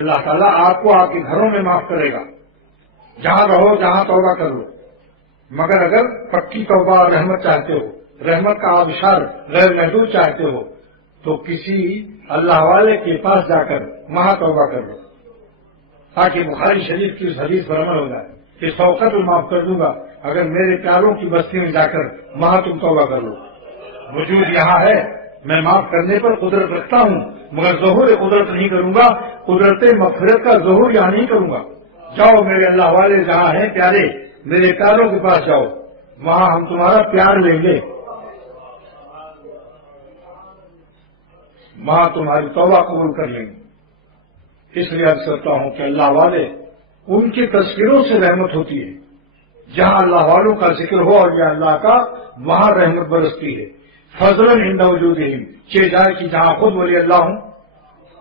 اللہ تعالیٰ آپ کو آپ کے گھروں میں معاف کرے گا، جہاں رہو جہاں توبہ کر لو، مگر اگر پکی توبہ اور رحمت چاہتے ہو، رحمت کا آبشار غیر محدود چاہتے ہو، تو کسی اللہ والے کے پاس جا کر وہاں توبہ کر لو، تاکہ بخاری شریف کی اس حدیث پر عمل ہو جائے کہ 100 قتل معاف کر دوں گا اگر میرے پیاروں کی بستی میں جا کر وہاں تم توبہ کر لو۔ وجود یہاں ہے، میں معاف کرنے پر قدرت رکھتا ہوں، مگر ظہور قدرت نہیں کروں گا، قدرت مغفرت کا ظہور یہاں نہیں کروں گا۔ جاؤ میرے اللہ والے جہاں ہیں پیارے، میرے پیاروں کے پاس جاؤ، وہاں ہم تمہارا پیار لیں گے، وہاں تمہاری توبہ قبول کر لیں گے۔ اس لیے عرض کرتا ہوں کہ اللہ والے ان کے تذکروں سے رحمت ہوتی ہے، جہاں اللہ والوں کا ذکر ہو اور یا اللہ کا، وہاں رحمت برستی ہے۔ فضلاً عند وجودہم، چہ جائے کہ جہاں خود ولی اللہ ہوں،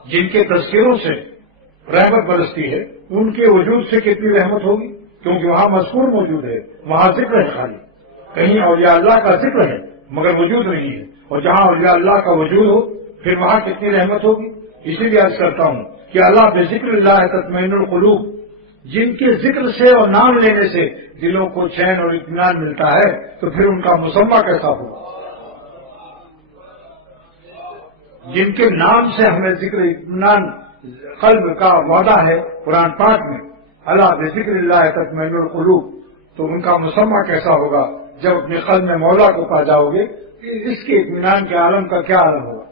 جن کے تذکروں سے رحمت برستی ہے، ان کے وجود سے کتنی رحمت ہوگی، کیونکہ وہاں مذکور موجود ہے، وہاں ذکر ہے خالی، کہیں اولیاء اللہ کا ذکر ہے مگر وجود نہیں ہے، اور جہاں اولیاء اللہ کا وجود ہو پھر وہاں کتنی رحمت ہوگی۔ اسی لیے عرض کرتا ہوں کہ اللہ بذکر اللہ تطمئن القلوب، جن کے ذکر سے اور نام لینے سے دلوں کو چین اور اطمینان ملتا ہے، تو پھر ان کا مسمہ کیسا ہو۔ جن کے نام سے ہمیں ذکر اطمینان قلب کا وعدہ ہے قرآن پاک میں، اللہ بذکر اللہ تطمئن القلوب، تو ان کا مسمہ کیسا ہوگا جب اپنے قلب میں مولا کو پا جاؤ گے، اس کے اطمینان کے عالم کا کیا عالم ہوگا۔